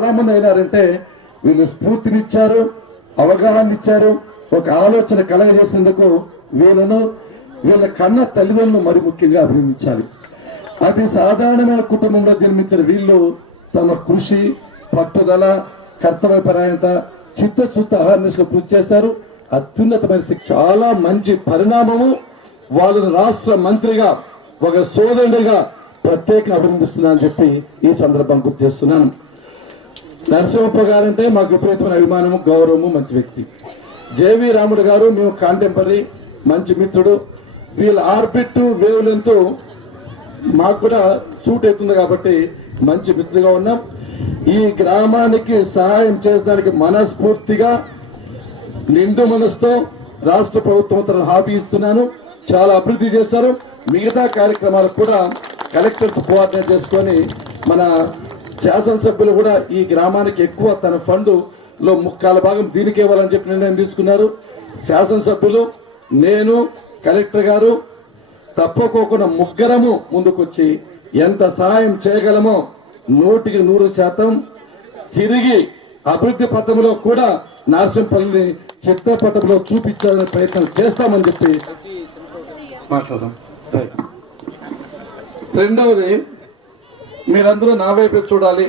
చాలా మంది అయినారంటే వీళ్ళు స్ఫూర్తినిచ్చారు, అవగాహన ఇచ్చారు, ఒక ఆలోచన కలగజేసేందుకు వీళ్ళ కన్న తల్లిదండ్రులు మరి ముఖ్యంగా అభినందించాలి. అతి సాధారణమైన కుటుంబంలో జన్మించిన వీళ్ళు తమ కృషి, పట్టుదల, కర్తవ్యపరాయణత, చిత్తశుద్ధ అవేర్నెస్ కృషి చేశారు. అత్యున్నతమైన చాలా మంచి పరిణామము. వాళ్ళని రాష్ట్ర మంత్రిగా, ఒక సోదరుడిగా ప్రత్యేకంగా అభినందిస్తున్నా అని చెప్పి ఈ సందర్భం గుర్తు చేస్తున్నాను. నరసింహప్ప గారంటే మాకు విపరీతమైన అభిమానము, గౌరవము, మంచి వ్యక్తి. జేవి రాముడు గారు మేము కాంటెంపరీ, మంచి మిత్రుడు. వీళ్ళ ఆర్బిట్ వేవ్ లెంత్ మాకు కూడా సూట్ అవుతుంది కాబట్టి మంచి మిత్రులుగా ఉన్నాం. ఈ గ్రామానికి సహాయం చేయడానికి మనస్ఫూర్తిగా నిండు మనసుతో రాష్ట్ర ప్రభుత్వం తన హామీ ఇస్తున్నాను. చాలా అభివృద్ధి చేస్తారు. మిగతా కార్యక్రమాలకు కూడా కలెక్టర్స్ కోఆర్డినేట్ చేసుకొని మన శాసనసభ్యులు కూడా ఈ గ్రామానికి ఎక్కువ తన ఫండ్ లో 3/4 దీనికి ఇవ్వాలని చెప్పి నిర్ణయం తీసుకున్నారు. శాసనసభ్యులు, నేను, కలెక్టర్ గారు తప్పకోకుండా ముగ్గురము ముందుకొచ్చి ఎంత సహాయం చేయగలమో 100% తిరిగి అభివృద్ధి పథంలో కూడా నరసింహపల్లిని చిత్రపటంలో చూపించాలనే ప్రయత్నం చేస్తామని చెప్పి మాట్లాడదాం. రెండవది, మీరందరూ నా వైపు చూడాలి.